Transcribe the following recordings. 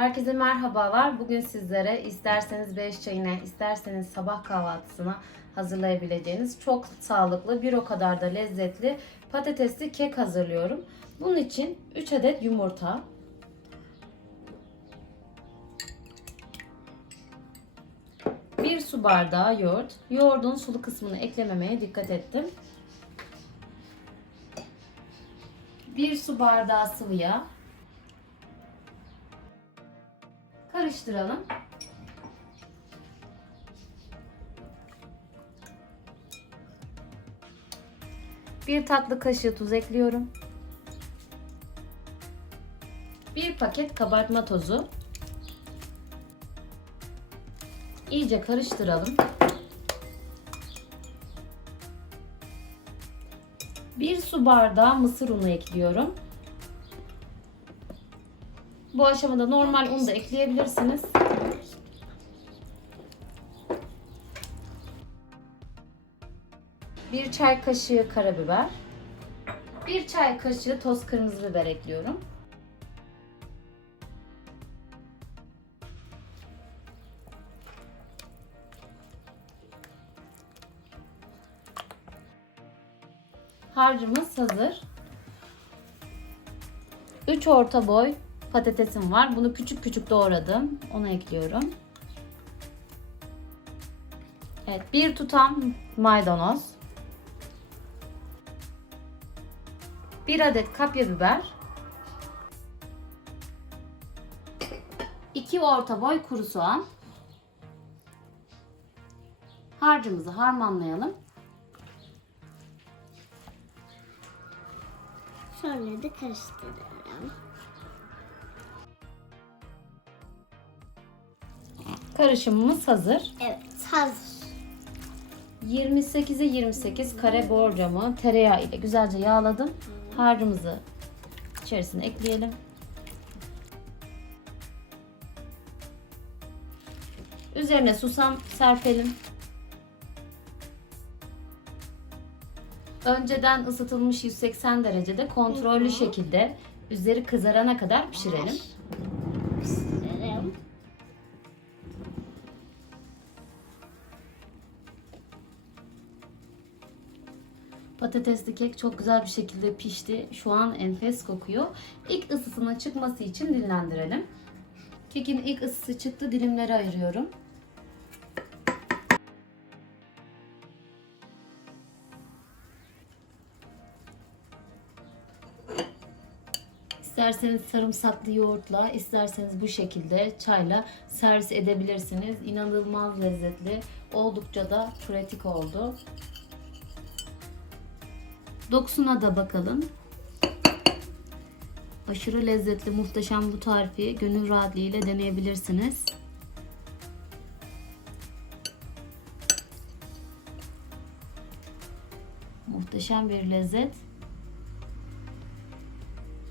Herkese merhabalar. Bugün sizlere isterseniz 5 çayına, isterseniz sabah kahvaltısına hazırlayabileceğiniz çok sağlıklı, bir o kadar da lezzetli patatesli kek hazırlıyorum. Bunun için 3 adet yumurta, bir su bardağı yoğurt. Yoğurdun sulu kısmını eklememeye dikkat ettim. Bir su bardağı sıvı yağ, Karıştıralım. Bir tatlı kaşığı tuz ekliyorum. Bir paket kabartma tozu. İyice karıştıralım. Bir su bardağı mısır unu ekliyorum. Bu aşamada normal un da ekleyebilirsiniz. Bir çay kaşığı karabiber. Bir çay kaşığı toz kırmızı biber ekliyorum. Harcımız hazır. 3 orta boy patatesim var. Bunu küçük küçük doğradım. Onu ekliyorum. Evet, bir tutam maydanoz. Bir adet kapya biber. 2 orta boy kuru soğan. Harcımızı harmanlayalım. Sonra da karıştırıyorum. Karışımımız hazır. Evet hazır. 28'e 28 kare borcamı tereyağı ile güzelce yağladım. Harcımızı içerisine ekleyelim. Üzerine susam serpelim. Önceden ısıtılmış 180 derecede kontrollü şekilde üzeri kızarana kadar pişirelim. Pişirelim. Patatesli kek çok güzel bir şekilde pişti. Şu an enfes kokuyor. İlk ısısına çıkması için dinlendirelim. Kekin ilk ısısı çıktı. Dilimlere ayırıyorum. İsterseniz sarımsaklı yoğurtla, isterseniz bu şekilde çayla servis edebilirsiniz. İnanılmaz lezzetli, oldukça da pratik oldu. Dokusuna da bakalım. Aşırı lezzetli, muhteşem bu tarifi gönül rahatlığıyla deneyebilirsiniz. Muhteşem bir lezzet.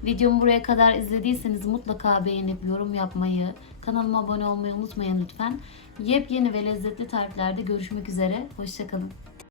Videomu buraya kadar izlediyseniz mutlaka beğenip yorum yapmayı, kanalıma abone olmayı unutmayın lütfen. Yepyeni ve lezzetli tariflerde görüşmek üzere. Hoşçakalın.